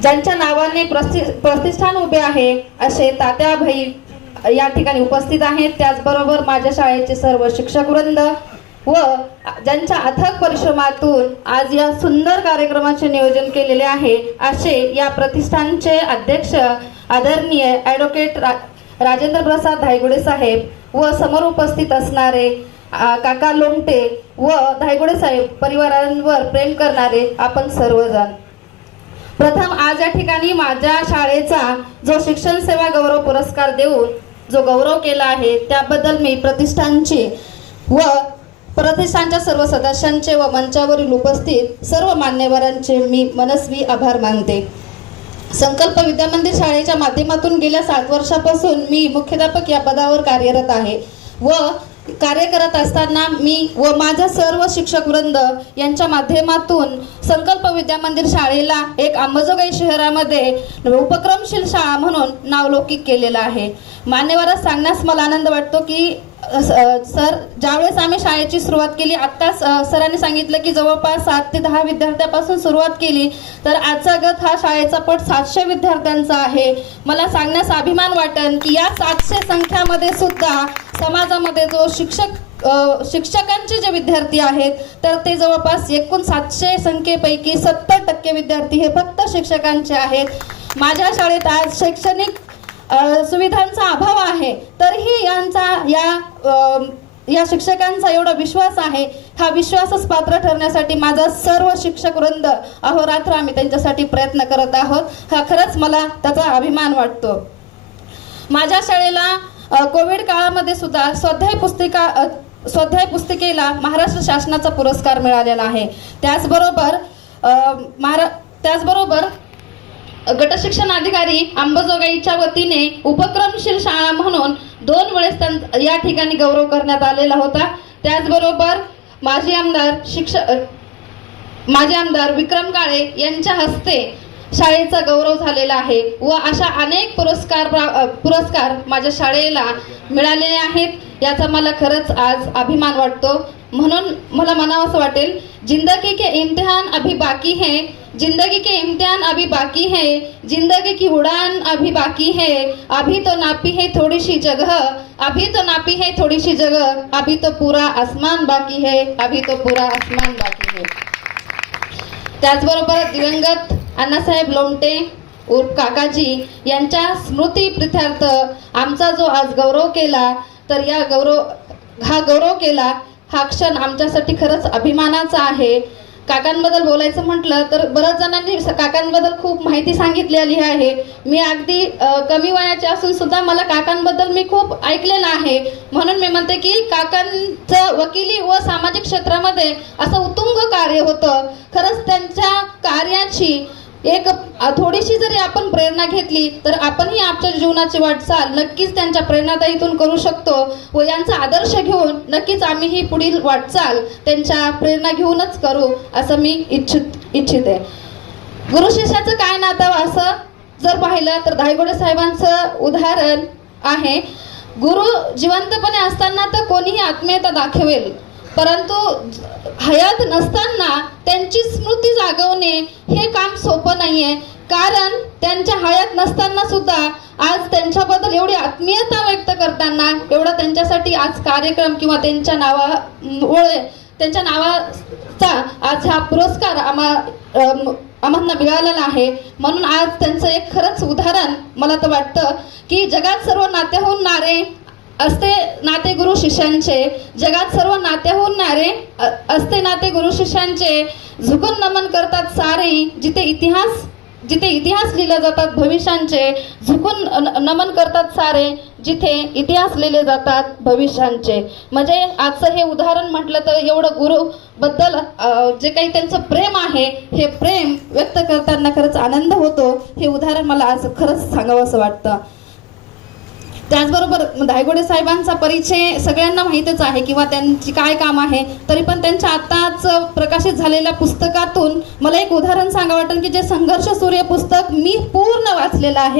ज्यांच्या नावाने प्रतिष्ठान उभे आहे असे तात्या भाई या ठिकाणी उपस्थित आहेत. त्याचबरोबर माझ्या शाळेचे सर्व शिक्षक वृंद व ज्यांच्या अथक परिश्रमातून आज या सुंदर कार्यक्रमाचे नियोजन केलेले आहे असे या प्रतिष्ठानचे अध्यक्ष आदरणीय ॲडव्होकेट रा राजेंद्र प्रसाद धायगुडे साहेब व समोर उपस्थित असणारे काका लोमटे व धायगुडे साहेब परिवारांवर प्रेम करणारे आपण सर्वजण. प्रथम आज या ठिकाणी माझ्या शाळेचा जो शिक्षण सेवा गौरव पुरस्कार देऊन जो गौरव केला आहे त्याबद्दल मी प्रतिष्ठानची व प्रतिष्ठानच्या सर्व सदस्यांचे व मंचावरील उपस्थित सर्व मान्यवरांचे मी मनस्वी आभार मानते. संकल्प विद्यामंदिर शाळेच्या माध्यमातून गेल्या सात वर्षापासून मी मुख्याध्यापक या पदावर कार्यरत आहे व कार्य करत असताना मी व माझा सर्व शिक्षक वृंद यांच्या माध्यमातून संकल्प विद्यामंदिर शाळेला एक अंबाजोगाई शहरामध्ये उपक्रमशील शाळा म्हणून नावलौकिक केलेलं आहे. मान्यवरात सांगण्यास मला आनंद वाटतो की स- सर ज्यावेळेस आम्ही शाळेची सुरुवात केली आत्ताच सरांनी सांगितलं की जवळपास सात ते दहा विद्यार्थ्यापासून सुरुवात केली तर आजचा गत हा शाळेचा पट सातशे विद्यार्थ्यांचा आहे. मला सांगण्यास अभिमान वाटन की या सातशे संख्यामध्ये सुद्धा समाजामध्ये जो शिक्षक शिक्षकांचे जे विद्यार्थी आहेत तर ते जवळपास एकूण सातशे संख्येपैकी सत्तर टक्के विद्यार्थी हे फक्त शिक्षकांचे आहेत. माझ्या शाळेत आज शैक्षणिक सुविधांचा अभाव आहे तरीही यांचा या या शिक्षकांचा एवढा विश्वास आहे. हा विश्वासच पात्र ठरण्यासाठी माझा सर्व शिक्षक वृंद अहोरात्र आम्ही त्यांच्यासाठी प्रयत्न करत आहोत. हा खरंच मला त्याचा अभिमान वाटतो. माझ्या शाळेला कोविड काळामध्ये सुद्धा स्वाध्याय पुस्तिका स्वाध्याय पुस्तिकेला महाराष्ट्र शासनाचा पुरस्कार मिळालेला आहे. त्याचबरोबर महारा त्याचबरोबर गटशिक्षण अधिकारी अंबाजोगाईच्या वतीने उपक्रमशील शाळा म्हणून दोन वेळेस त्यां- या ठिकाणी गौरव करण्यात आलेला होता. त्याचबरोबर माजी आमदार शिक्षक माजी आमदार विक्रम काळे यांच्या हस्ते शाळेचा गौरव झालेला आहे व अशा अनेक पुरस्कार प्रा- पुरस्कार माझ्या शाळेला मिळालेले आहेत. याचा मला खरंच आज अभिमान वाटतो. म्हणून मला म्हणावं असं वाटेल जिंदगी के इम्तिहान अभी बाकी है जिंदगी के इम्तिहान अभी बाकी है जिंदगी की उड़ान अभी बाकी है अभी तो नापी है थोड़ी सी जगह अभी तो नापी है थोड़ी सी जगह अभी तो पूरा आसमान बाकी है अभी तो पूरा आसमान बाकी है। त्याचबरोबर दिवंगत अण्णासाहेब लोमटे उर्फ काकाजी यांच्या स्मृती प्रित्यार्थ आमचा जो आज गौरव केला तर या गौरव हा गौरव केला हा क्षण आमच्यासाठी खरंच अभिमानाचा आहे. काकांबद्दल बोलायचं म्हटलं तर बऱ्याच जणांनी काकांबद्दल खूप माहिती सांगितलेली आहे. मी अगदी कमी वयाचे असून सुद्धा मला काकांबद्दल मी खूप ऐकलेलं आहे. म्हणून मी म्हणते की काकांचं वकिली व सामाजिक क्षेत्रामध्ये असं उत्तुंग कार्य होतं. खरंच त्यांच्या कार्याची एक थोडीशी जरी आपण प्रेरणा घेतली तर आपणही आमच्या जीवनाची वाटचाल नक्कीच त्यांच्या प्रेरणादायीतून करू शकतो व यांचा आदर्श घेऊन नक्कीच आम्ही ही पुढील वाटचाल त्यांच्या प्रेरणा घेऊनच करू असं मी इच्छित इच्छिते. गुरु शिष्याचं काय नातं? असं जर पाहिलं तर धायगोडे साहेबांचं उदाहरण आहे. गुरु जिवंतपणे असताना तर कोणीही आत्मीयता दाखवेल. परंतु हयात नसताना त्यांची स्मृती जागवणे हे काम सोपं नाहीये. कारण त्यांच्या हयात नसताना सुद्धा आज त्यांच्याबद्दल एवढी आत्मीयता व्यक्त करताना एवढा त्यांच्यासाठी आज कार्यक्रम किंवा त्यांच्या नावामुळे त्यांच्या नावाचा आज हा पुरस्कार आम्हा आम्हाला मिळालेला आहे. म्हणून आज त्यांचं एक खरंच उदाहरण मला तर वाटतं की जगात सर्व नाते होऊन नारे असते नाते गुरु शिष्यांचे. जगात सर्व नात्याहून नारे असते नाते गुरु शिष्यांचे. झुकून नमन करतात सारे जिथे इतिहास जिथे इतिहास लिहिले जातात भविष्यांचे झुकून न- नमन करतात सारे जिथे इतिहास लिहिले जातात भविष्यांचे. म्हणजे आजचं हे उदाहरण म्हटलं तर एवढं गुरुबद्दल जे काही त्यांचं प्रेम आहे हे प्रेम व्यक्त करताना खरंच आनंद होतो. हे उदाहरण मला आज खरंच सांगावं असं वाटतं. त्याचबरोबर धायगोडे साहेबांचा परिचय सगळ्यांना माहीतच आहे किंवा त्यांची काय काम आहे तरी पण त्यांच्या आताच प्रकाशित झालेल्या पुस्तकातून मला एक उदाहरण सांगा वाटेल की जे संघर्ष सूर्य पुस्तक मी पूर्ण वाचलेलं आहे.